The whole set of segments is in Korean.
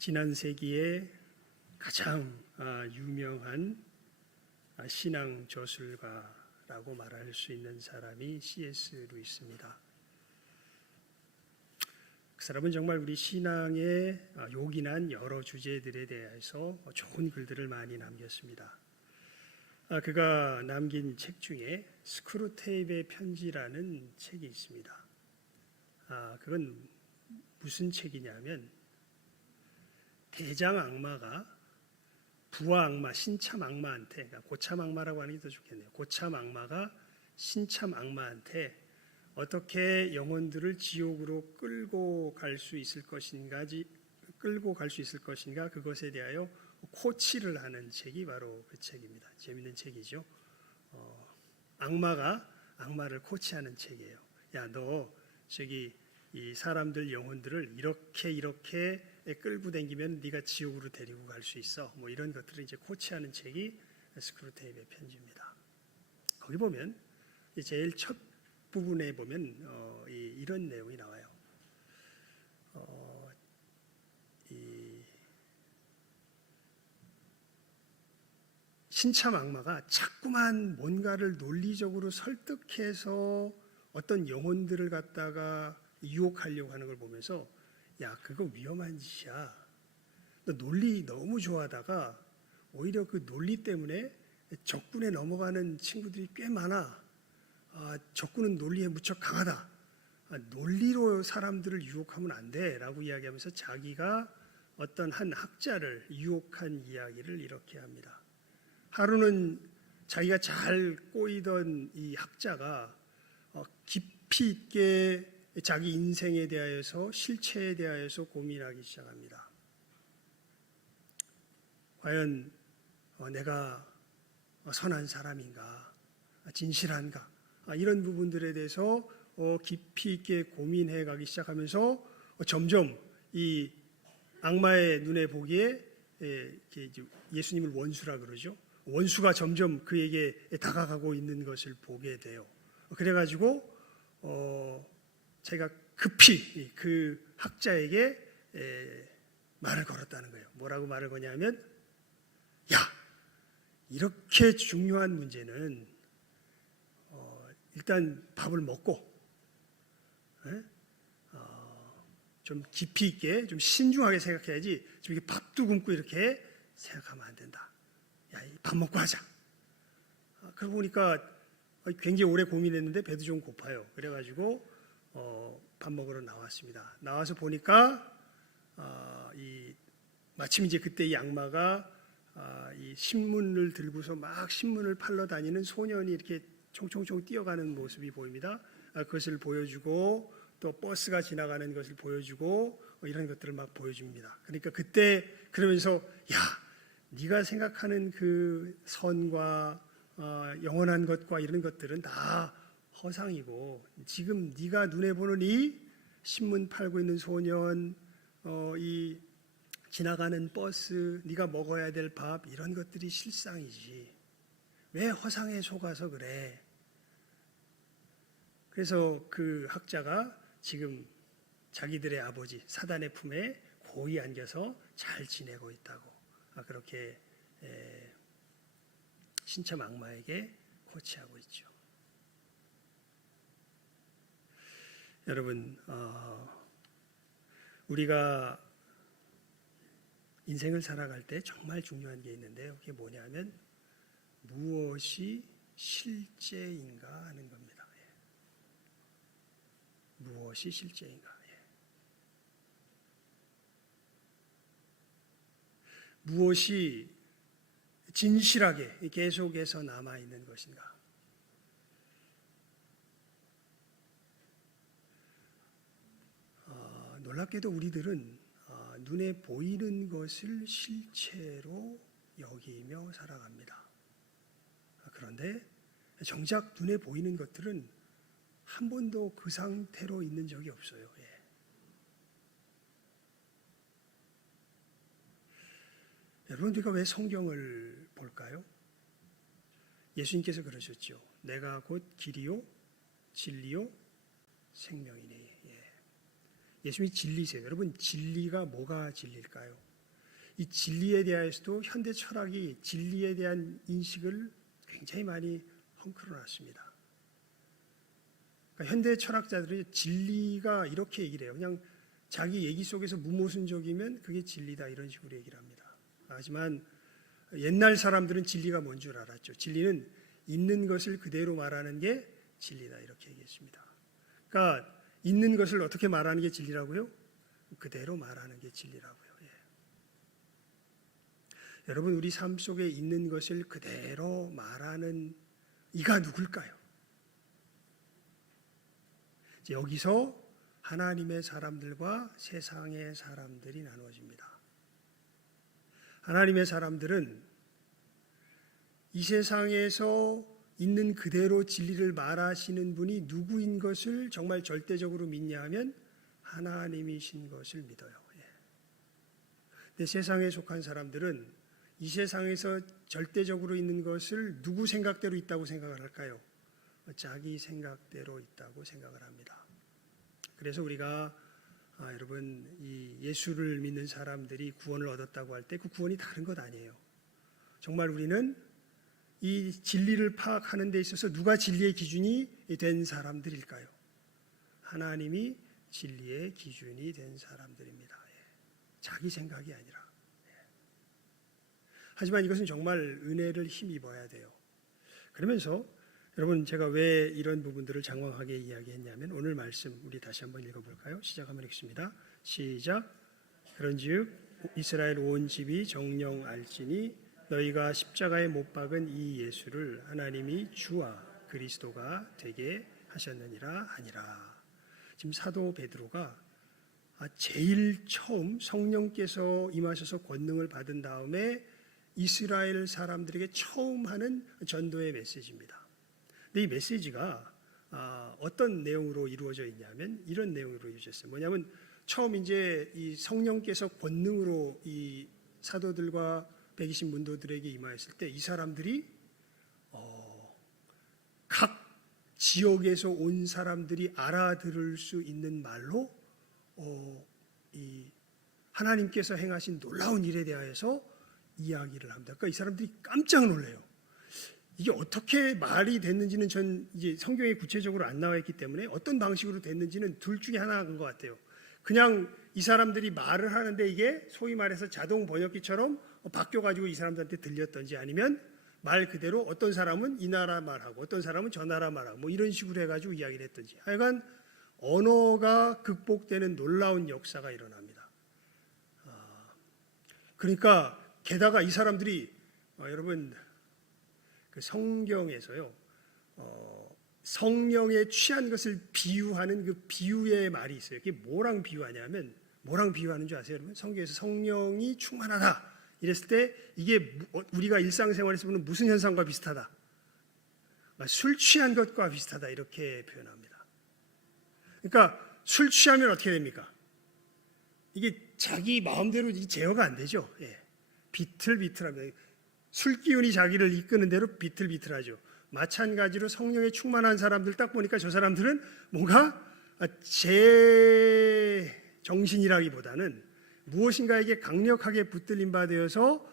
지난 세기에 가장 유명한 신앙 저술가라고 말할 수 있는 사람이 C.S. 루이스입니다. 그 사람은 정말 우리 신앙에 요긴한 여러 주제들에 대해서 좋은 글들을 많이 남겼습니다. 그가 남긴 책 중에 스크루테이프의 편지라는 책이 있습니다. 그건 무슨 책이냐면 대장 악마가 부하 악마, 신참 악마한테, 고참 악마라고 하는 게 더 좋겠네요. 고참 악마가 신참 악마한테 어떻게 영혼들을 지옥으로 끌고 갈 수 있을 것인가, 그것에 대하여 코치를 하는 책이 바로 그 책입니다. 재밌는 책이죠. 악마가 악마를 코치하는 책이에요. 야, 너 저기 이 사람들 영혼들을 이렇게 끌고 다니면 네가 지옥으로 데리고 갈 수 있어. 뭐 이런 것들을 이제 코치하는 책이 스크루테이프의 편지입니다. 거기 보면 제일 첫 부분에 보면 이런 내용이 나와요. 이 신참 악마가 자꾸만 뭔가를 논리적으로 설득해서 어떤 영혼들을 갖다가 유혹하려고 하는 걸 보면서 야, 그거 위험한 짓이야. 너 논리 너무 좋아하다가 오히려 그 논리 때문에 적군에 넘어가는 친구들이 꽤 많아. 적군은 논리에 무척 강하다. 논리로 사람들을 유혹하면 안 돼 라고 이야기하면서 자기가 어떤 한 학자를 유혹한 이야기를 이렇게 합니다. 하루는 자기가 잘 꼬이던 이 학자가 깊이 있게 자기 인생에 대하여서, 실체에 대하여서 고민하기 시작합니다. 과연 내가 선한 사람인가, 진실한가, 이런 부분들에 대해서 깊이 있게 고민해 가기 시작하면서 점점 이 악마의 눈에 보기에 예수님을 원수라 그러죠. 원수가 점점 그에게 다가가고 있는 것을 보게 돼요. 그래가지고 제가 급히 그 학자에게 말을 걸었다는 거예요. 뭐라고 말을 거냐면, 야, 이렇게 중요한 문제는 일단 밥을 먹고 좀 깊이 있게, 좀 신중하게 생각해야지. 좀 이렇게 밥도 굶고 이렇게 생각하면 안 된다. 야, 밥 먹고 하자. 그러고 보니까 굉장히 오래 고민했는데 배도 좀 고파요. 그래가지고 밥 먹으러 나왔습니다. 나와서 보니까 마침 이제 그때 이 악마가 이 신문을 들고서 막 신문을 팔러 다니는 소년이 이렇게 총총총 뛰어가는 모습이 보입니다. 그것을 보여주고 또 버스가 지나가는 것을 보여주고 이런 것들을 막 보여줍니다. 그러니까 그때 그러면서 야, 네가 생각하는 그 선과 영원한 것과 이런 것들은 다 허상이고, 지금 네가 눈에 보는 이 신문 팔고 있는 소년, 이 지나가는 버스, 네가 먹어야 될 밥, 이런 것들이 실상이지. 왜 허상에 속아서 그래? 그래서 그 학자가 지금 자기들의 아버지 사단의 품에 고이 안겨서 잘 지내고 있다고 그렇게 신참 악마에게 코치하고 있죠. 여러분, 우리가 인생을 살아갈 때 정말 중요한 게 있는데요. 그게 뭐냐면 무엇이 실제인가 하는 겁니다. 무엇이 실제인가? 무엇이 진실하게 계속해서 남아있는 것인가? 놀랍게도 우리들은 눈에 보이는 것을 실체로 여기며 살아갑니다. 그런데 정작 눈에 보이는 것들은 한 번도 그 상태로 있는 적이 없어요. 여러분, 우리가 왜 성경을 볼까요? 예수님께서 그러셨죠. 내가 곧 길이요 진리요 생명이니. 예수님이 진리세요. 여러분, 진리가 뭐가 진리일까요? 이 진리에 대해서도 현대 철학이 진리에 대한 인식을 굉장히 많이 헝클어놨습니다. 그러니까 현대 철학자들은 진리가 이렇게 얘기를 해요. 그냥 자기 얘기 속에서 무모순적이면 그게 진리다 이런 식으로 얘기를 합니다. 하지만 옛날 사람들은 진리가 뭔 줄 알았죠. 진리는 있는 것을 그대로 말하는 게 진리다 이렇게 얘기했습니다. 그러니까 있는 것을 어떻게 말하는 게 진리라고요? 그대로 말하는 게 진리라고요. 예. 여러분 우리 삶 속에 있는 것을 그대로 말하는 이가 누굴까요? 여기서 하나님의 사람들과 세상의 사람들이 나누어집니다. 하나님의 사람들은 이 세상에서 있는 그대로 진리를 말하시는 분이 누구인 것을 정말 절대적으로 믿냐 하면 하나님이신 것을 믿어요. 근데 세상에 속한 사람들은 이 세상에서 절대적으로 있는 것을 누구 생각대로 있다고 생각을 할까요? 자기 생각대로 있다고 생각을 합니다. 그래서 우리가 여러분 이 예수를 믿는 사람들이 구원을 얻었다고 할 때 그 구원이 다른 것 아니에요. 정말 우리는 이 진리를 파악하는 데 있어서 누가 진리의 기준이 된 사람들일까요? 하나님이 진리의 기준이 된 사람들입니다. 자기 생각이 아니라. 하지만 이것은 정말 은혜를 힘입어야 돼요. 그러면서 여러분 제가 왜 이런 부분들을 장황하게 이야기했냐면 오늘 말씀 우리 다시 한번 읽어볼까요? 시작하면 읽습니다. 시작. 그런즉 이스라엘 온 집이 정녕 알지니 너희가 십자가에 못 박은 이 예수를 하나님이 주와 그리스도가 되게 하셨느니라 하니라. 지금 사도 베드로가 제일 처음 성령께서 임하셔서 권능을 받은 다음에 이스라엘 사람들에게 처음 하는 전도의 메시지입니다. 근데 이 메시지가 어떤 내용으로 이루어져 있냐면 이런 내용으로 이루어졌어요. 뭐냐면 처음 이제 이 성령께서 권능으로 이 사도들과 120 문도들에게 임하였을 때 이 사람들이 각 지역에서 온 사람들이 알아들을 수 있는 말로 이 하나님께서 행하신 놀라운 일에 대하여서 이야기를 합니다. 그러니까 이 사람들이 깜짝 놀래요. 이게 어떻게 말이 됐는지는 전 이제 성경에 구체적으로 안 나와 있기 때문에 어떤 방식으로 됐는지는 둘 중에 하나인 것 같아요. 그냥 이 사람들이 말을 하는데 이게 소위 말해서 자동 번역기처럼 바뀌어가지고 이 사람들한테 들렸던지 아니면 말 그대로 어떤 사람은 이 나라 말하고 어떤 사람은 저 나라 말하고 뭐 이런 식으로 해가지고 이야기를 했던지 하여간 언어가 극복되는 놀라운 역사가 일어납니다. 그러니까 게다가 이 사람들이 여러분 그 성경에서요 성령에 취한 것을 비유하는 그 비유의 말이 있어요. 그게 뭐랑 비유하냐면 뭐랑 비유하는 줄 아세요, 여러분? 성경에서 성령이 충만하다 이랬을 때 이게 우리가 일상생활에서 보는 무슨 현상과 비슷하다? 술 취한 것과 비슷하다 이렇게 표현합니다. 그러니까 술 취하면 어떻게 됩니까? 이게 자기 마음대로 제어가 안 되죠. 비틀비틀합니다. 술 기운이 자기를 이끄는 대로 비틀비틀하죠. 마찬가지로 성령에 충만한 사람들 딱 보니까 저 사람들은 뭔가 제 정신이라기보다는 무엇인가에게 강력하게 붙들림 바 되어서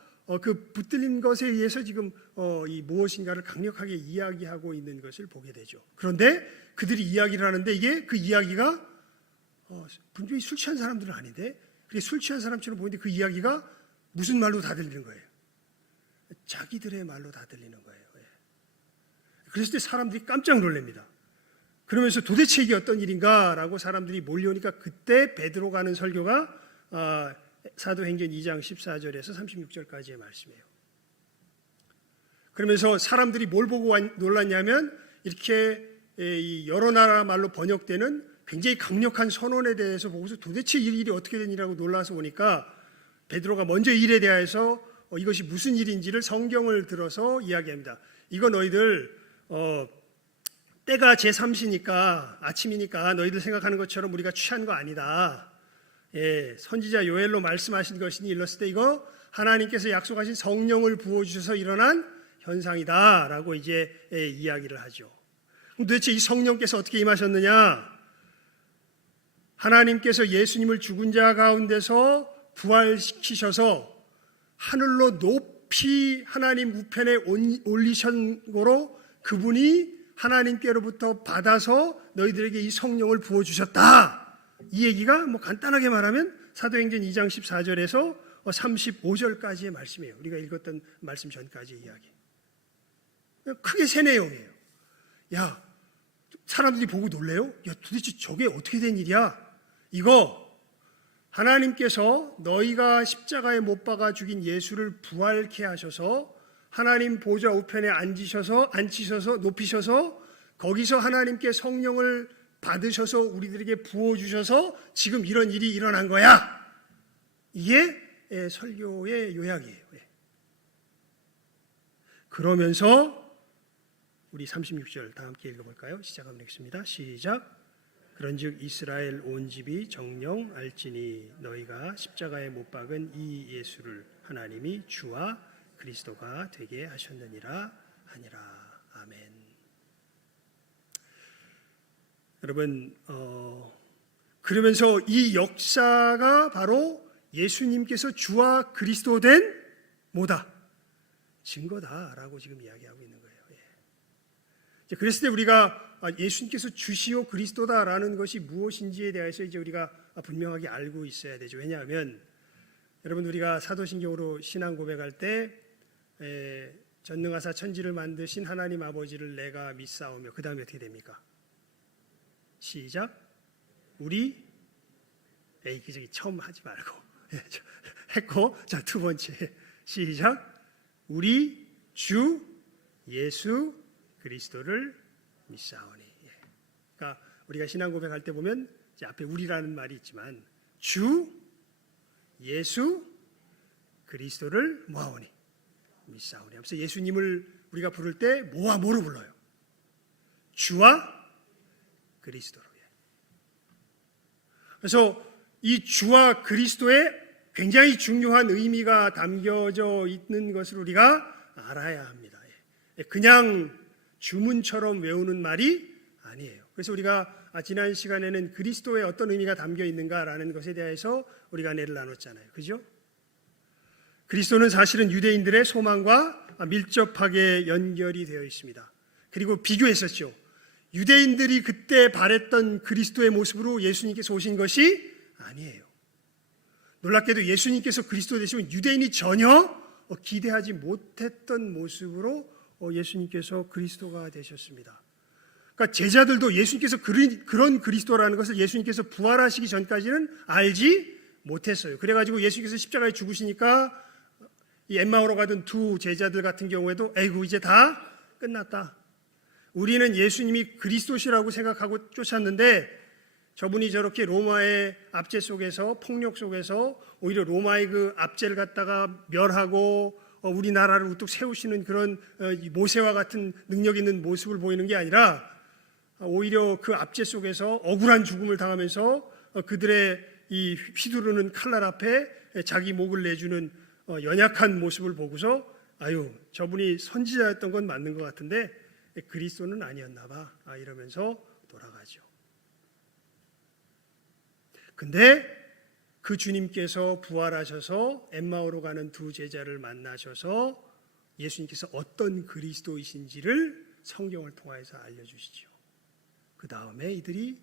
그 붙들린 것에 의해서 지금 이 무엇인가를 강력하게 이야기하고 있는 것을 보게 되죠. 그런데 그들이 이야기를 하는데 이게 그 이야기가 분명히 술 취한 사람들은 아닌데 그게 술 취한 사람처럼 보이는데 그 이야기가 무슨 말로 다 들리는 거예요? 자기들의 말로 다 들리는 거예요. 그랬을 때 사람들이 깜짝 놀랍니다. 그러면서 도대체 이게 어떤 일인가라고 사람들이 몰려오니까 그때 베드로가 하는 설교가 사도행전 2장 14절에서 36절까지의 말씀이에요. 그러면서 사람들이 뭘 보고 놀랐냐면 이렇게 여러 나라 말로 번역되는 굉장히 강력한 선언에 대해서 보고서 도대체 이 일이 어떻게 된 일이라고 놀라서 오니까 베드로가 먼저 이 일에 대해서 이것이 무슨 일인지를 성경을 들어서 이야기합니다. 이거 너희들 때가 제3시니까 아침이니까 너희들 생각하는 것처럼 우리가 취한 거 아니다. 선지자 요엘로 말씀하신 것이니 일렀을 때 이거 하나님께서 약속하신 성령을 부어주셔서 일어난 현상이다 라고 이제 이야기를 하죠. 그럼 도대체 이 성령께서 어떻게 임하셨느냐? 하나님께서 예수님을 죽은 자 가운데서 부활시키셔서 하늘로 높이 하나님 우편에 올리신 거로 그분이 하나님께로부터 받아서 너희들에게 이 성령을 부어주셨다. 이 얘기가 뭐 간단하게 말하면 사도행전 2장 14절에서 35절까지의 말씀이에요. 우리가 읽었던 말씀 전까지의 이야기. 크게 세 내용이에요. 야, 사람들이 보고 놀래요? 야, 도대체 저게 어떻게 된 일이야? 이거 하나님께서 너희가 십자가에 못 박아 죽인 예수를 부활케 하셔서 하나님 보좌 우편에 앉히셔서 높이셔서 거기서 하나님께 성령을 받으셔서 우리들에게 부어주셔서 지금 이런 일이 일어난 거야. 이게 설교의 요약이에요. 그러면서 우리 36절 다 함께 읽어볼까요? 시작하겠습니다. 시작. 그런즉 이스라엘 온 집이 정녕 알지니 너희가 십자가에 못 박은 이 예수를 하나님이 주와 그리스도가 되게 하셨느니라 하니라. 아멘. 여러분, 그러면서 이 역사가 바로 예수님께서 주와 그리스도 된 뭐다? 증거다라고 지금 이야기하고 있는 거예요. 그랬을 때 우리가 예수님께서 주시오 그리스도다라는 것이 무엇인지에 대해서 이제 우리가 분명하게 알고 있어야 되죠. 왜냐하면 여러분, 우리가 사도신경으로 신앙 고백할 때 전능하사 천지를 만드신 하나님 아버지를 내가 믿사오며, 그 다음에 어떻게 됩니까? 시작. 우리 저기 처음 하지 말고 했고, 자, 두 번째 시작. 우리 주 예수 그리스도를 믿사오니. 그러니까 우리가 신앙 고백할 때 보면 이제 앞에 우리라는 말이 있지만 주 예수 그리스도를 뭐하오니? 믿사오니. 하면서 예수님을 우리가 부를 때 뭐와 뭐로 불러요? 주와 그리스도로. 그래서 이 주와 그리스도에 굉장히 중요한 의미가 담겨져 있는 것을 우리가 알아야 합니다. 그냥 주문처럼 외우는 말이 아니에요. 그래서 우리가 지난 시간에는 그리스도에 어떤 의미가 담겨 있는가라는 것에 대해서 우리가 안내를 나눴잖아요. 그죠? 그리스도는 사실은 유대인들의 소망과 밀접하게 연결이 되어 있습니다. 그리고 비교했었죠. 유대인들이 그때 바랬던 그리스도의 모습으로 예수님께서 오신 것이 아니에요. 놀랍게도 예수님께서 그리스도 되시면 유대인이 전혀 기대하지 못했던 모습으로 예수님께서 그리스도가 되셨습니다. 그러니까 제자들도 예수님께서 그런 그리스도라는 것을 예수님께서 부활하시기 전까지는 알지 못했어요. 그래가지고 예수님께서 십자가에 죽으시니까 이 엠마오로 가던 두 제자들 같은 경우에도 에이구 이제 다 끝났다. 우리는 예수님이 그리스도시라고 생각하고 쫓았는데 저분이 저렇게 로마의 압제 속에서, 폭력 속에서 오히려 로마의 그 압제를 갖다가 멸하고 우리나라를 우뚝 세우시는 그런 모세와 같은 능력 있는 모습을 보이는 게 아니라 오히려 그 압제 속에서 억울한 죽음을 당하면서 그들의 이 휘두르는 칼날 앞에 자기 목을 내주는 연약한 모습을 보고서 아유, 저분이 선지자였던 건 맞는 것 같은데 그리스도는 아니었나 봐, 이러면서 돌아가죠. 근데 그 주님께서 부활하셔서 엠마오로 가는 두 제자를 만나셔서 예수님께서 어떤 그리스도이신지를 성경을 통해서 알려주시죠. 그 다음에 이들이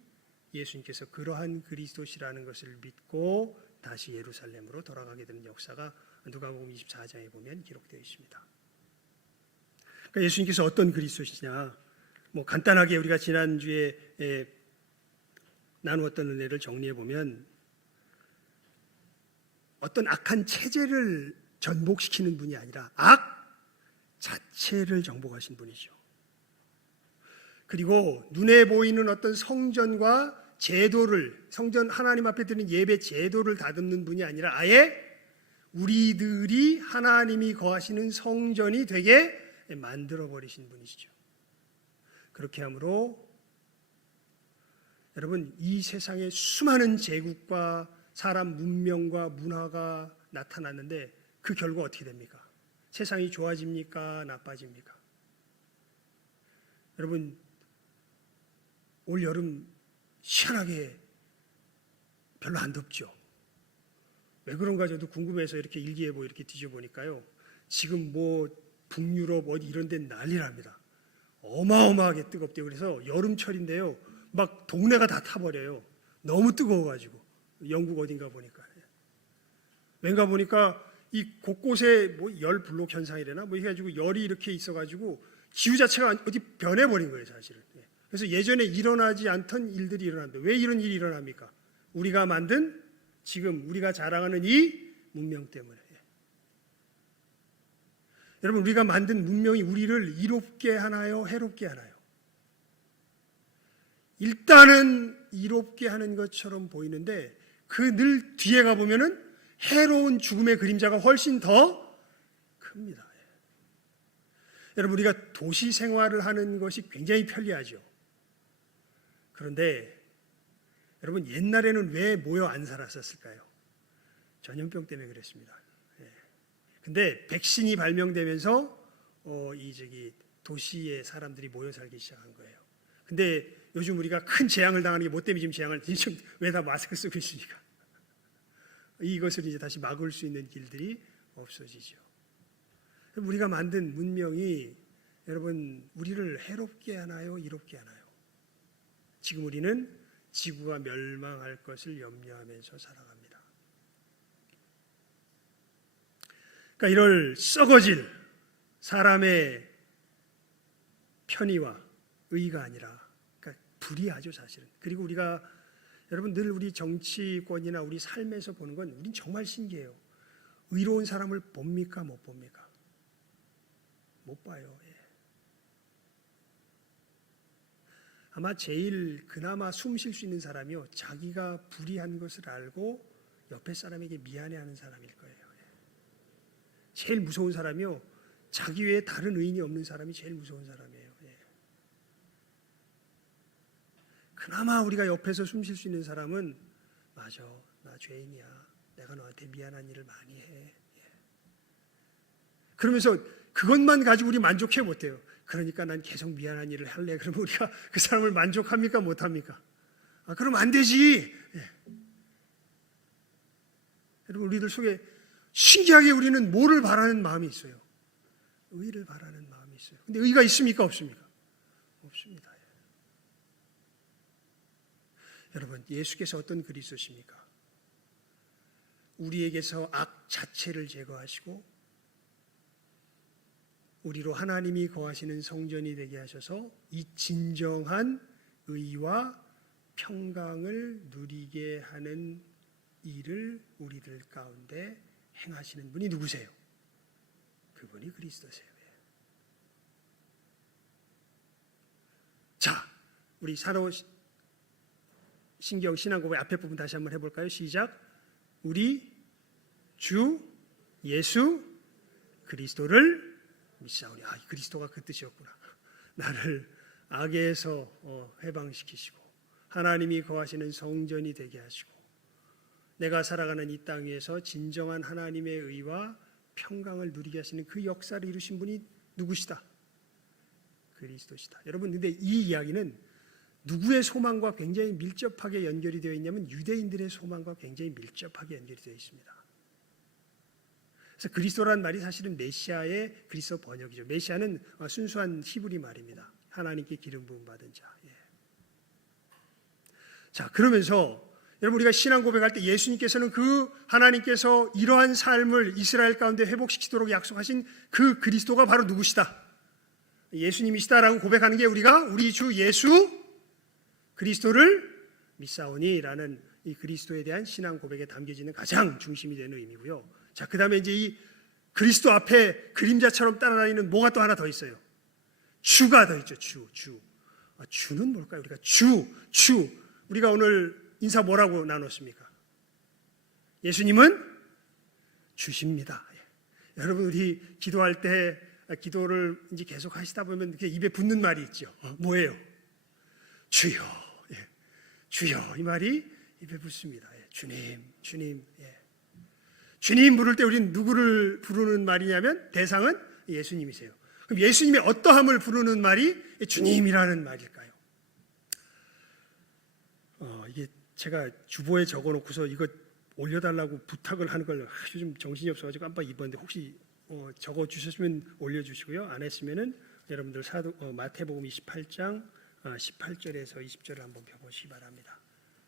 예수님께서 그러한 그리스도시라는 것을 믿고 다시 예루살렘으로 돌아가게 되는 역사가 누가복음 24장에 보면 기록되어 있습니다. 그러니까 예수님께서 어떤 그리스도시냐, 뭐 간단하게 우리가 지난주에 나누었던 은혜를 정리해 보면 어떤 악한 체제를 전복시키는 분이 아니라 악 자체를 정복하신 분이죠. 그리고 눈에 보이는 어떤 성전과 제도를, 성전 하나님 앞에 드리는 예배 제도를 다듬는 분이 아니라 아예 우리들이 하나님이 거하시는 성전이 되게 만들어버리신 분이시죠. 그렇게 함으로 여러분, 이 세상에 수많은 제국과 사람 문명과 문화가 나타났는데 그 결과 어떻게 됩니까? 세상이 좋아집니까? 나빠집니까? 여러분, 올 여름 희한하게 별로 안 덥죠? 왜 그런가 저도 궁금해서 이렇게 일기예보 이렇게 뒤져보니까요. 지금 뭐 북유럽 어디 이런 데는 난리랍니다. 어마어마하게 뜨겁대요. 그래서 여름철인데요. 막 동네가 다 타버려요. 너무 뜨거워가지고. 영국 어딘가 보니까. 왠가 보니까 이 곳곳에 뭐 열 블록 현상이래나 뭐 해가지고 열이 이렇게 있어가지고 기후 자체가 어디 변해버린 거예요, 사실은. 그래서 예전에 일어나지 않던 일들이 일어난다. 왜 이런 일이 일어납니까? 우리가 만든 지금 우리가 자랑하는 이 문명 때문에. 여러분, 우리가 만든 문명이 우리를 이롭게 하나요? 해롭게 하나요? 일단은 이롭게 하는 것처럼 보이는데 그 늘 뒤에 가보면은 해로운 죽음의 그림자가 훨씬 더 큽니다. 여러분, 우리가 도시 생활을 하는 것이 굉장히 편리하죠. 그런데 여러분, 옛날에는 왜 모여 안 살았었을까요? 전염병 때문에 그랬습니다. 근데 백신이 발명되면서 도시에 사람들이 모여 살기 시작한 거예요. 근데 요즘 우리가 큰 재앙을 당하는 게 뭐 때문에 지금 재앙을 지금 왜 다 마스크 쓰고 있으니까 이것을 이제 다시 막을 수 있는 길들이 없어지죠. 우리가 만든 문명이 여러분 우리를 해롭게 하나요? 이롭게 하나요? 지금 우리는 지구가 멸망할 것을 염려하면서 살아갑니다. 그러니까 이럴 썩어질 사람의 편의와 의가 아니라 그러니까 불의하죠, 사실은. 그리고 우리가 여러분 늘 우리 정치권이나 우리 삶에서 보는 건 우린 정말 신기해요. 의로운 사람을 봅니까? 못 봅니까? 못 봐요. 아마 제일 그나마 숨 쉴 수 있는 사람이요, 자기가 불의한 것을 알고 옆에 사람에게 미안해하는 사람일 거예요. 제일 무서운 사람이요, 자기 외에 다른 의인이 없는 사람이 제일 무서운 사람이에요. 그나마 우리가 옆에서 숨 쉴 수 있는 사람은 맞아, 나 죄인이야, 내가 너한테 미안한 일을 많이 해. 그러면서 그것만 가지고 우리 만족해 못해요. 그러니까 난 계속 미안한 일을 할래. 그러면 우리가 그 사람을 만족합니까? 못합니까? 그럼 안 되지. 여러분, 우리들 속에 신기하게 우리는 뭐를 바라는 마음이 있어요? 의를 바라는 마음이 있어요. 근데 의가 있습니까? 없습니까? 없습니다. 여러분, 예수께서 어떤 그리스도십니까? 우리에게서 악 자체를 제거하시고 우리로 하나님이 거하시는 성전이 되게 하셔서 이 진정한 의와 평강을 누리게 하는 일을 우리들 가운데 행하시는 분이 누구세요? 그분이 그리스도세요. 자, 우리 신경 신앙고백 앞에 부분 다시 한번 해볼까요? 시작. 우리 주 예수 그리스도를 믿사오니. 그리스도가 그 뜻이었구나. 나를 악에서 해방시키시고 하나님이 거하시는 성전이 되게 하시고 내가 살아가는 이 땅 위에서 진정한 하나님의 의와 평강을 누리게 하시는 그 역사를 이루신 분이 누구시다? 그리스도시다. 여러분, 근데 이 이야기는 누구의 소망과 굉장히 밀접하게 연결이 되어 있냐면 유대인들의 소망과 굉장히 밀접하게 연결이 되어 있습니다. 그래서 그리스도라는 말이 사실은 메시아의 그리스도 번역이죠. 메시아는 순수한 히브리 말입니다. 하나님께 기름 부음 받은 자. 자, 그러면서 여러분, 우리가 신앙 고백할 때 예수님께서는 그 하나님께서 이러한 삶을 이스라엘 가운데 회복시키도록 약속하신 그 그리스도가 바로 누구시다? 예수님이시다라고 고백하는 게 우리가 우리 주 예수 그리스도를 믿사오니라는 이 그리스도에 대한 신앙 고백에 담겨지는 가장 중심이 되는 의미고요. 자, 그 다음에 이제 이 그리스도 앞에 그림자처럼 따라다니는 뭐가 또 하나 더 있어요. 주가 더 있죠. 주. 주는 뭘까요? 우리가 주. 우리가 오늘 인사 뭐라고 나눴습니까? 예수님은 주십니다. 여러분, 우리 기도할 때 기도를 이제 계속 하시다 보면 이렇게 입에 붙는 말이 있죠. 뭐예요? 주여. 주여. 이 말이 입에 붙습니다. 주님. 주님 부를 때 우리는 누구를 부르는 말이냐면 대상은 예수님이세요. 그럼 예수님의 어떠함을 부르는 말이 주님이라는 말일까요? 이게 제가 주보에 적어놓고서 이거 올려달라고 부탁을 하는 걸 요즘 정신이 없어가지고 깜빡 잊었는데 혹시 적어 주셨으면 올려주시고요. 안 했으면은 여러분들 마태복음 28장 18절에서 20절을 한번 펴보시기 바랍니다.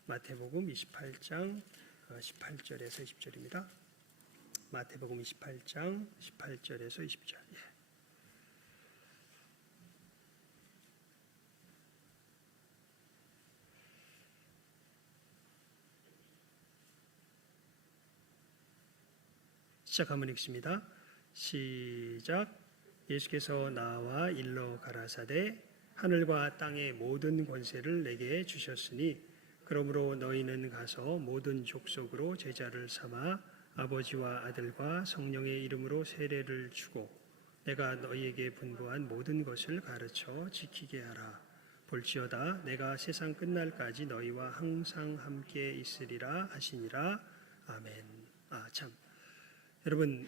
마태복음 28장 18절에서 20절입니다. 마태복음 28장 18절에서 20절. 시작하면 읽습니다. 시작. 예수께서 나와 일러 가라사대 하늘과 땅의 모든 권세를 내게 주셨으니 그러므로 너희는 가서 모든 족속으로 제자를 삼아 아버지와 아들과 성령의 이름으로 세례를 주고 내가 너희에게 분부한 모든 것을 가르쳐 지키게 하라. 볼지어다 내가 세상 끝날까지 너희와 항상 함께 있으리라 하시니라. 아멘. 참 여러분,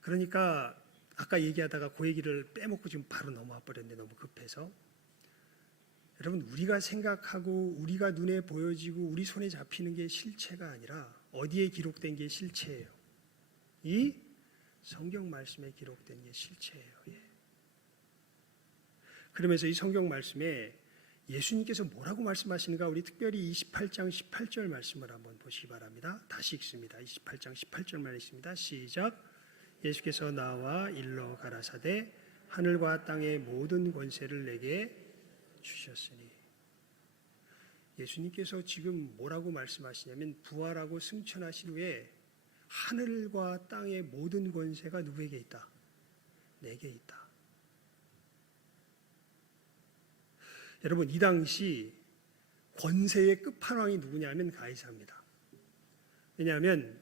그러니까 아까 얘기하다가 그 얘기를 빼먹고 지금 바로 넘어와 버렸는데 너무 급해서. 여러분, 우리가 생각하고 우리가 눈에 보여지고 우리 손에 잡히는 게 실체가 아니라 어디에 기록된 게 실체예요? 이 성경 말씀에 기록된 게 실체예요. 그러면서 이 성경 말씀에 예수님께서 뭐라고 말씀하시는가, 우리 특별히 28장 18절 말씀을 한번 보시기 바랍니다. 다시 읽습니다. 28장 18절만 읽습니다. 시작. 예수께서 나와 일러 가라사대 하늘과 땅의 모든 권세를 내게 주셨으니. 예수님께서 지금 뭐라고 말씀하시냐면 부활하고 승천하신 후에 하늘과 땅의 모든 권세가 누구에게 있다? 내게 있다. 여러분, 이 당시 권세의 끝판왕이 누구냐면 가이사입니다. 왜냐하면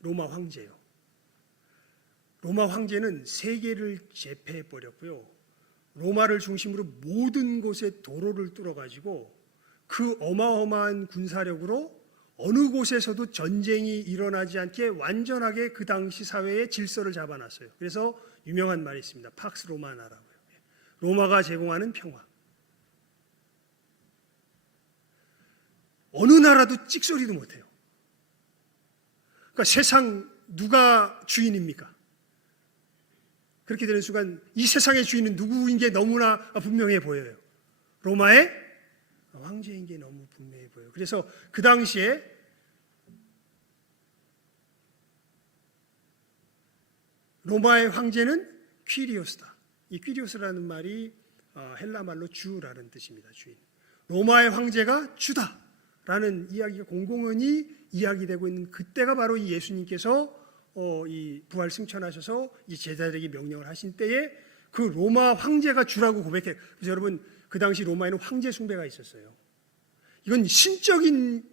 로마 황제요. 로마 황제는 세계를 제패해 버렸고요. 로마를 중심으로 모든 곳에 도로를 뚫어가지고 그 어마어마한 군사력으로 어느 곳에서도 전쟁이 일어나지 않게 완전하게 그 당시 사회의 질서를 잡아놨어요. 그래서 유명한 말이 있습니다. 팍스 로마나라고요. 로마가 제공하는 평화. 어느 나라도 찍소리도 못해요. 그러니까 세상 누가 주인입니까? 그렇게 되는 순간 이 세상의 주인은 누구인 게 너무나 분명해 보여요. 로마의 황제인 게 너무 분명해 보여요. 그래서 그 당시에 로마의 황제는 퀴리오스다. 이 퀴리오스라는 말이 헬라 말로 주라는 뜻입니다. 주인. 로마의 황제가 주다라는 이야기가 공공연히 이야기되고 있는 그때가 바로 이 예수님께서 이 부활 승천하셔서 이 제자들에게 명령을 하신 때에 그 로마 황제가 주라고 고백해요. 그래서 여러분, 그 당시 로마에는 황제 숭배가 있었어요. 이건 신적인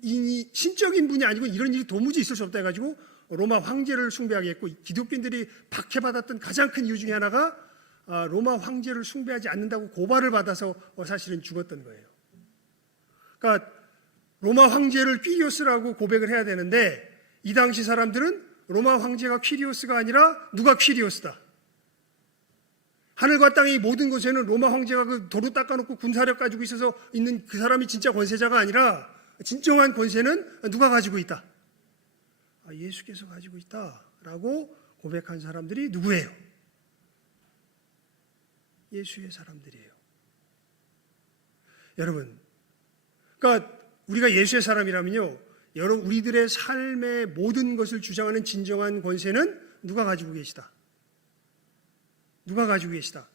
분이 아니고 이런 일이 도무지 있을 수 없다 해가지고 로마 황제를 숭배하게 했고, 기독교인들이 박해받았던 가장 큰 이유 중에 하나가 로마 황제를 숭배하지 않는다고 고발을 받아서 사실은 죽었던 거예요. 그러니까 로마 황제를 퀴리오스라고 고백을 해야 되는데 이 당시 사람들은 로마 황제가 퀴리오스가 아니라 누가 퀴리오스다. 하늘과 땅의 모든 곳에는 로마 황제가 그 도로 닦아놓고 군사력 가지고 있어서 있는 그 사람이 진짜 권세자가 아니라 진정한 권세는 누가 가지고 있다? 예수께서 가지고 있다라고 고백한 사람들이 누구예요? 예수의 사람들이에요. 여러분, 그러니까 우리가 예수의 사람이라면요, 여러분, 우리들의 삶의 모든 것을 주장하는 진정한 권세는 누가 가지고 계시다? 누가 가지고 계시다?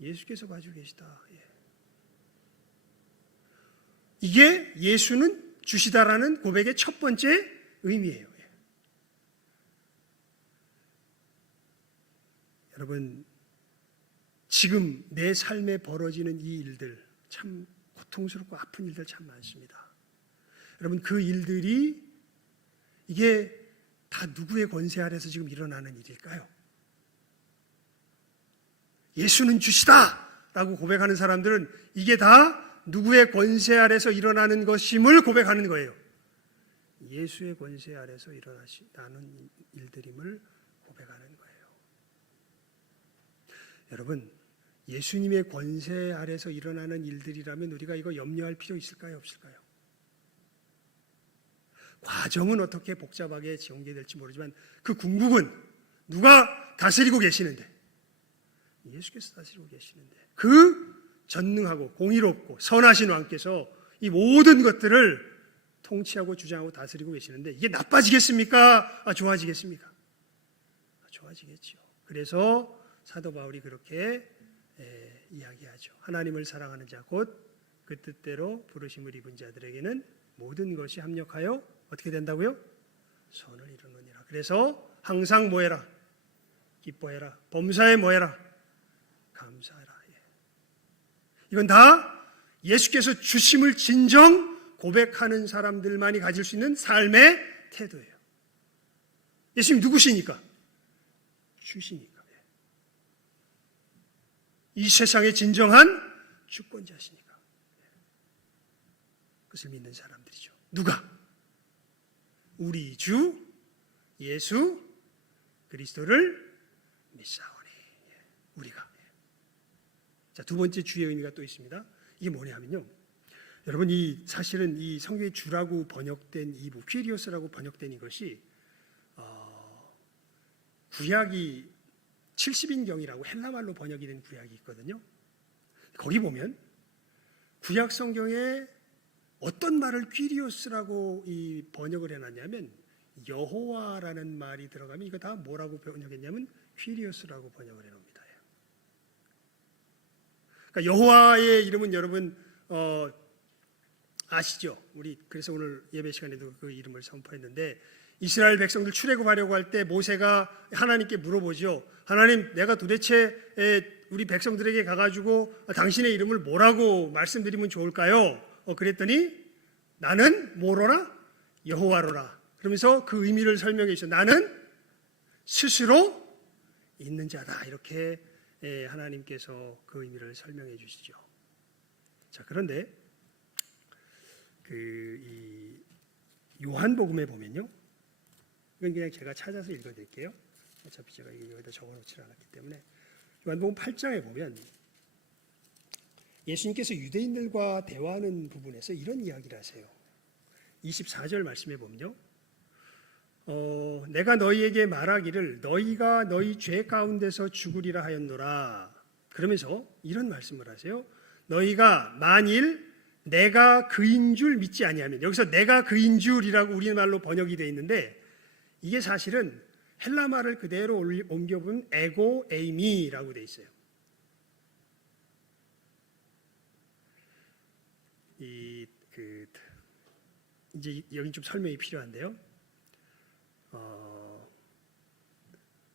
예수께서 가지고 계시다. 이게 예수는 주시다라는 고백의 첫 번째 의미예요. 여러분, 지금 내 삶에 벌어지는 이 일들, 참 고통스럽고 아픈 일들 참 많습니다. 여러분, 그 일들이 이게 다 누구의 권세 아래서 지금 일어나는 일일까요? 예수는 주시다라고 고백하는 사람들은 이게 다 누구의 권세 아래서 일어나는 것임을 고백하는 거예요. 예수의 권세 아래서 일어나는 일들임을 고백하는 거예요. 여러분, 예수님의 권세 아래서 일어나는 일들이라면 우리가 이거 염려할 필요 있을까요? 없을까요? 과정은 어떻게 복잡하게 전개될지 모르지만 그 궁극은 누가 다스리고 계시는데, 예수께서 다스리고 계시는데, 그 전능하고 공의롭고 선하신 왕께서 이 모든 것들을 통치하고 주장하고 다스리고 계시는데 이게 나빠지겠습니까? 좋아지겠습니까? 좋아지겠죠. 그래서 사도 바울이 그렇게 이야기하죠. 하나님을 사랑하는 자 곧 그 뜻대로 부르심을 입은 자들에게는 모든 것이 합력하여 어떻게 된다고요? 선을 이루느니라. 그래서 항상 뭐해라? 기뻐해라. 범사에 뭐해라? 감사해라. 이건 다 예수께서 주심을 진정 고백하는 사람들만이 가질 수 있는 삶의 태도예요. 예수님 누구시니까? 주시니까. 이 세상의 진정한 주권자시니까. 그것을 믿는 사람들이죠. 누가? 우리 주 예수 그리스도를 믿사오니. 우리가. 자, 두 번째 주의 의미가 또 있습니다. 이게 뭐냐면요, 여러분, 이 사실은 이 성경의 주라고 번역된 이 퀴리오스라고 번역된 이것이 구약이 70인경이라고 헬라말로 번역이 된 구약이 있거든요. 거기 보면 구약 성경에 어떤 말을 퀴리오스라고 이 번역을 해놨냐면 여호와라는 말이 들어가면 이거 다 뭐라고 번역했냐면 퀴리오스라고 번역을 해놓습니다. 그러니까 여호와의 이름은 여러분 아시죠? 우리 그래서 오늘 예배 시간에도 그 이름을 선포했는데, 이스라엘 백성들 출애굽하려고 할 때 모세가 하나님께 물어보죠. 하나님, 내가 도대체 우리 백성들에게 가가지고 당신의 이름을 뭐라고 말씀드리면 좋을까요? 그랬더니 나는 뭐로라? 여호와로라. 그러면서 그 의미를 설명해 주셔. 나는 스스로 있는 자다. 이렇게 하나님께서 그 의미를 설명해 주시죠. 자, 그런데 이 요한복음에 보면요, 이건 그냥 제가 찾아서 읽어드릴게요. 어차피 제가 여기다 적어놓지 않았기 때문에. 요한복음 8장에 보면 예수님께서 유대인들과 대화하는 부분에서 이런 이야기를 하세요. 24절 말씀해 보면요, 내가 너희에게 말하기를 너희가 너희 죄 가운데서 죽으리라 하였노라. 그러면서 이런 말씀을 하세요. 너희가 만일 내가 그인 줄 믿지 아니하면, 여기서 내가 그인 줄이라고 우리말로 번역이 되어 있는데 이게 사실은 헬라말을 그대로 옮겨보면 에고 에이미라고 되어 있어요. 이제 여기 좀 설명이 필요한데요.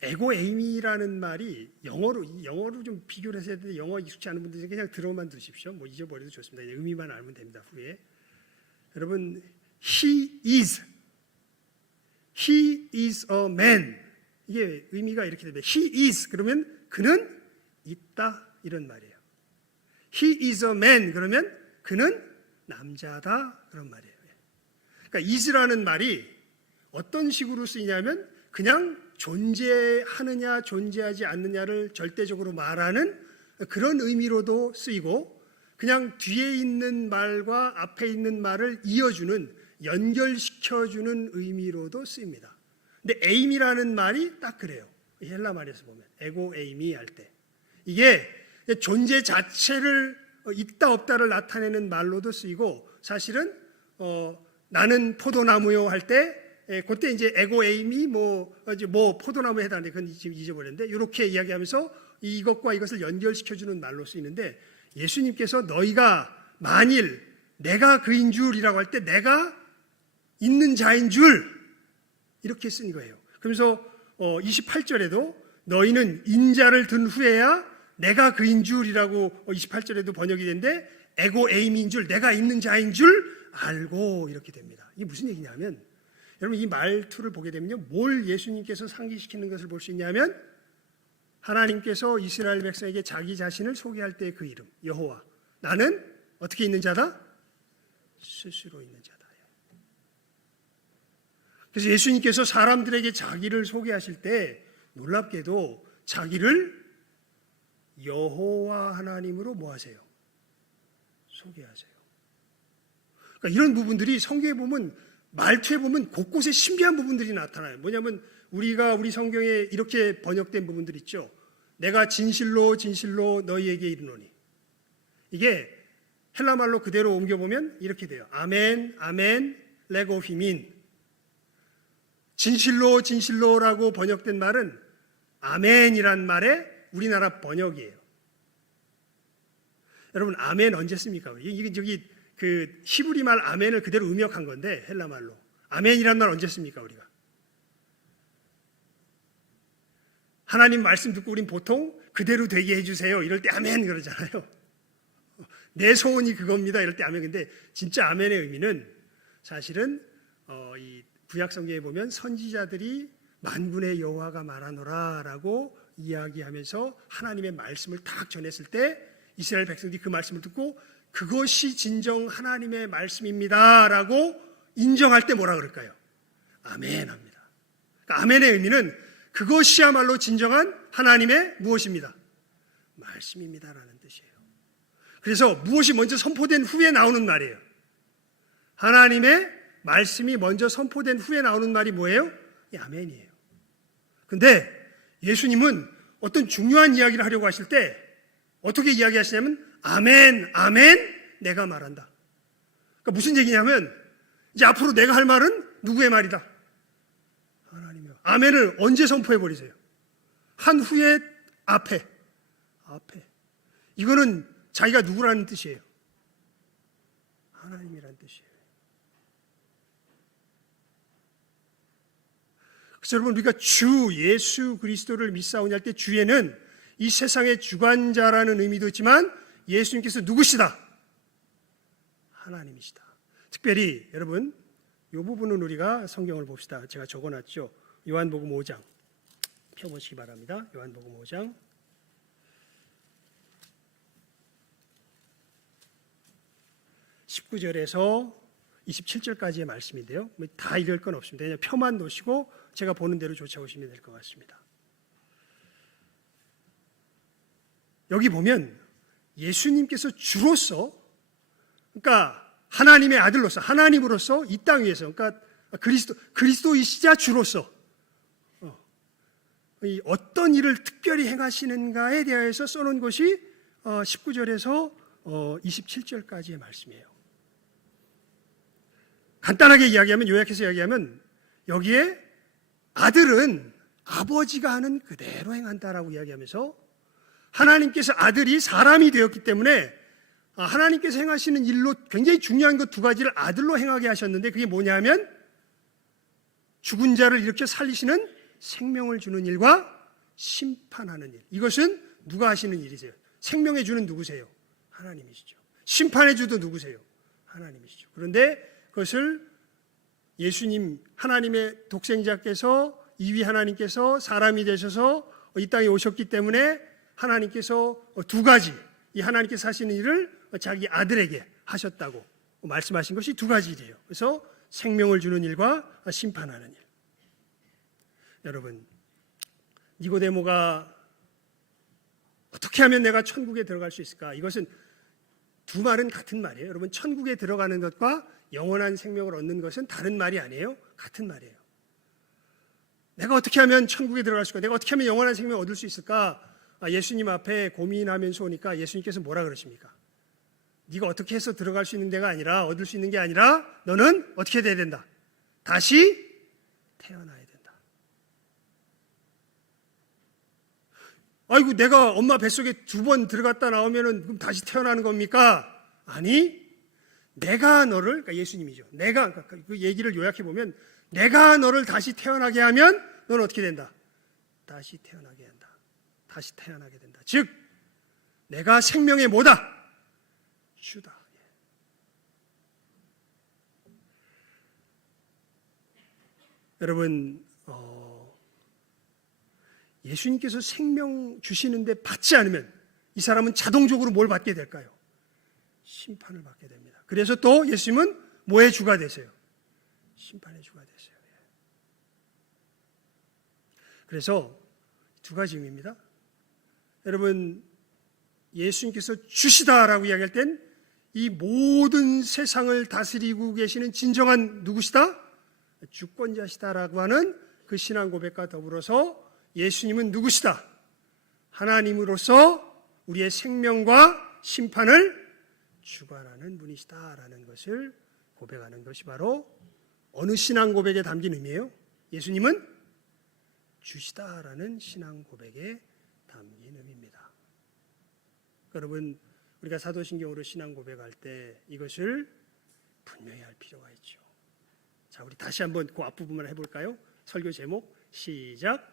에고 에이미라는 말이 영어로 좀 비교를 해야 되는데 영어 익숙치 않은 분들은 그냥 들어만 두십시오. 뭐 잊어버려도 좋습니다. 의미만 알면 됩니다. 후에 여러분, he is a man, 이게 의미가 이렇게 됩니다. he is 그러면 그는 있다 이런 말이에요. he is a man 그러면 그는 남자다 그런 말이에요. 그러니까 is라는 말이 어떤 식으로 쓰이냐면 그냥 존재하느냐 존재하지 않느냐를 절대적으로 말하는 그런 의미로도 쓰이고, 그냥 뒤에 있는 말과 앞에 있는 말을 이어주는, 연결시켜주는 의미로도 쓰입니다. 근데 에임이라는 말이 딱 그래요. 헬라 말에서 보면 에고 에이미 할 때 이게 존재 자체를 있다 없다를 나타내는 말로도 쓰이고, 사실은 나는 포도나무요 할 때 그때 이제 에고 에임이 뭐 포도나무에 해당하는데 그건 지금 잊어버렸는데, 이렇게 이야기하면서 이것과 이것을 연결시켜주는 말로 쓰이는데, 예수님께서 너희가 만일 내가 그인 줄이라고 할 때 내가 있는 자인 줄 이렇게 쓴 거예요. 그러면서 28절에도 너희는 인자를 든 후에야 내가 그인 줄이라고 28절에도 번역이 되는데 에고 에임인 줄, 내가 있는 자인 줄 알고 이렇게 됩니다. 이게 무슨 얘기냐면, 여러분 이 말투를 보게 되면요, 뭘 예수님께서 상기시키는 것을 볼 수 있냐면, 하나님께서 이스라엘 백성에게 자기 자신을 소개할 때 그 이름 여호와, 나는 어떻게 있는 자다? 스스로 있는 자다. 그래서 예수님께서 사람들에게 자기를 소개하실 때 놀랍게도 자기를 여호와 하나님으로 뭐 하세요? 소개하세요. 그러니까 이런 부분들이 성경에 보면 말투에 보면 곳곳에 신비한 부분들이 나타나요. 뭐냐면 우리 성경에 이렇게 번역된 부분들 있죠. 내가 진실로 진실로 너희에게 이르노니. 이게 헬라말로 그대로 옮겨보면 이렇게 돼요. 아멘, 아멘, 레고히민. 진실로 진실로라고 번역된 말은 아멘이란 말의 우리나라 번역이에요. 여러분, 아멘 언제 씁니까? 이게 저기 그 히브리 말 아멘을 그대로 음역한 건데 헬라 말로. 아멘이란 말 언제 씁니까, 우리가? 하나님 말씀 듣고 우린 보통 그대로 되게 해주세요. 이럴 때 아멘 그러잖아요. 내 소원이 그겁니다. 이럴 때 아멘. 근데 진짜 아멘의 의미는 사실은 이 구약 성경에 보면 선지자들이 만군의 여호와가 말하노라라고 이야기하면서 하나님의 말씀을 딱 전했을 때 이스라엘 백성들이 그 말씀을 듣고 그것이 진정 하나님의 말씀입니다라고 인정할 때 뭐라 그럴까요? 아멘 합니다. 그러니까 아멘의 의미는 그것이야말로 진정한 하나님의 무엇입니다? 말씀입니다라는 뜻이에요. 그래서 무엇이 먼저 선포된 후에 나오는 말이에요. 하나님의 말씀이 먼저 선포된 후에 나오는 말이 뭐예요? 아멘이에요. 근데 예수님은 어떤 중요한 이야기를 하려고 하실 때 어떻게 이야기하시냐면 아멘, 아멘, 내가 말한다. 그러니까 무슨 얘기냐면 이제 앞으로 내가 할 말은 누구의 말이다? 하나님이요. 아멘을 언제 선포해 버리세요? 한 후에 앞에. 이거는 자기가 누구라는 뜻이에요? 하나님이라는 뜻이에요. 그래서 여러분, 우리가 주 예수 그리스도를 믿사오니 할 때 주에는 이 세상의 주관자라는 의미도 있지만 예수님께서 누구시다? 하나님이시다. 특별히 여러분, 이 부분은 우리가 성경을 봅시다. 제가 적어놨죠. 요한복음 5장 펴보시기 바랍니다. 요한복음 5장 19절에서 27절까지의 말씀인데요. 다 읽을 건 없습니다. 그냥 표만 놓으시고 제가 보는 대로 쫓아오시면 될 것 같습니다. 여기 보면 예수님께서 주로서, 그러니까 하나님의 아들로서, 하나님으로서 이 땅 위에서, 그러니까 그리스도이시자 주로서 어떤 일을 특별히 행하시는가에 대해서 써놓은 것이 19절에서 27절까지의 말씀이에요. 간단하게 이야기하면, 요약해서 이야기하면 여기에 아들은 아버지가 하는 그대로 행한다라고 이야기하면서 하나님께서 아들이 사람이 되었기 때문에 하나님께서 행하시는 일로 굉장히 중요한 것 두 가지를 아들로 행하게 하셨는데 그게 뭐냐면 죽은 자를 일으켜 살리시는 생명을 주는 일과 심판하는 일. 이것은 누가 하시는 일이세요? 생명해 주는 누구세요? 하나님이시죠. 심판해 주도 누구세요? 하나님이시죠. 그런데 그것을 예수님, 하나님의 독생자께서, 이위 하나님께서 사람이 되셔서 이 땅에 오셨기 때문에 하나님께서 두 가지, 이 하나님께서 하시는 일을 자기 아들에게 하셨다고 말씀하신 것이 두 가지 일이에요. 그래서 생명을 주는 일과 심판하는 일. 여러분, 니고데모가 어떻게 하면 내가 천국에 들어갈 수 있을까? 이것은 두 말은 같은 말이에요. 여러분, 천국에 들어가는 것과 영원한 생명을 얻는 것은 다른 말이 아니에요. 같은 말이에요. 내가 어떻게 하면 천국에 들어갈 수 있을까? 내가 어떻게 하면 영원한 생명을 얻을 수 있을까? 예수님 앞에 고민하면서 오니까 예수님께서 뭐라 그러십니까? 네가 어떻게 해서 들어갈 수 있는 데가 아니라, 얻을 수 있는 게 아니라 너는 어떻게 돼야 된다? 다시 태어나야 된다. 아이고, 내가 엄마 뱃속에 두 번 들어갔다 나오면은 그럼 다시 태어나는 겁니까? 아니, 내가 너를, 그러니까 예수님이죠. 그러니까 그 얘기를 요약해 보면 내가 너를 다시 태어나게 하면 너는 어떻게 된다? 다시 태어나게 한다. 다시 태어나게 된다. 즉, 내가 생명의 뭐다? 주다. 여러분, 예수님께서 생명 주시는데 받지 않으면 이 사람은 자동적으로 뭘 받게 될까요? 심판을 받게 됩니다. 그래서 또 예수님은 뭐의 주가 되세요? 심판의 주가 되세요. 그래서 두 가지 의미입니다. 여러분, 예수님께서 주시다라고 이야기할 땐 이 모든 세상을 다스리고 계시는 진정한 누구시다? 주권자시다라고 하는 그 신앙 고백과 더불어서 예수님은 누구시다? 하나님으로서 우리의 생명과 심판을 주관하는 분이시다라는 것을 고백하는 것이 바로 어느 신앙 고백에 담긴 의미예요? 예수님은 주시다라는 신앙 고백에 담긴 의미입니다. 여러분, 우리가 사도신경으로 신앙 고백할 때 이것을 분명히 할 필요가 있죠. 자, 우리 다시 한번 그 앞부분만 해볼까요? 설교 제목 시작.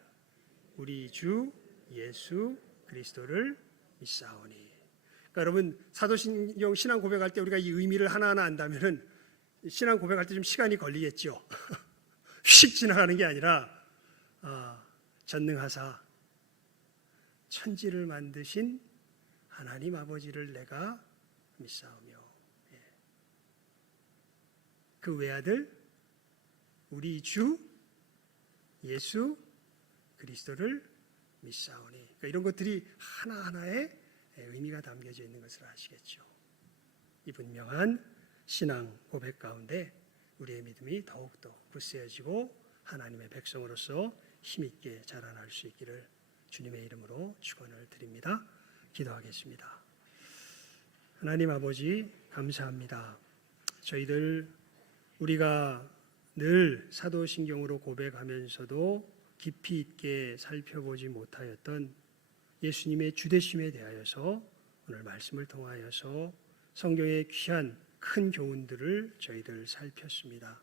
우리 주 예수 그리스도를 믿사오니. 그러니까 여러분, 사도신경 신앙 고백할 때 우리가 이 의미를 하나하나 안다면은 신앙 고백할 때 좀 시간이 걸리겠죠. 휙 지나가는 게 아니라 전능하사 천지를 만드신 하나님 아버지를 내가 믿사오며, 그 외아들 우리 주 예수 그리스도를 믿사오니. 그러니까 이런 것들이 하나하나의 의미가 담겨져 있는 것을 아시겠죠. 이 분명한 신앙 고백 가운데 우리의 믿음이 더욱더 굳세어지고 하나님의 백성으로서 힘있게 자라날 수 있기를 주님의 이름으로 축원을 드립니다. 기도하겠습니다. 하나님 아버지, 감사합니다. 저희들 우리가 늘 사도신경으로 고백하면서도 깊이 있게 살펴보지 못하였던 예수님의 주되심에 대하여서 오늘 말씀을 통하여서 성경의 귀한 큰 교훈들을 저희들 살폈습니다.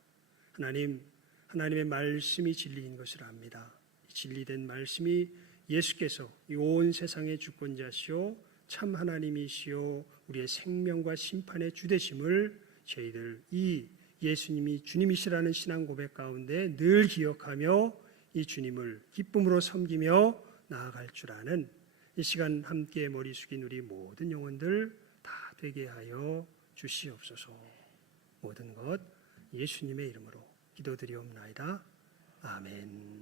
하나님, 하나님의 말씀이 진리인 것을 압니다. 진리된 말씀이 예수께서 이 온 세상의 주권자시오 참 하나님이시오 우리의 생명과 심판의 주되심을 저희들 이 예수님이 주님이시라는 신앙 고백 가운데 늘 기억하며 이 주님을 기쁨으로 섬기며 나아갈 줄 아는 이 시간 함께 머리 숙인 우리 모든 영혼들 다 되게 하여 주시옵소서. 모든 것 예수님의 이름으로 기도드리옵나이다. 아멘.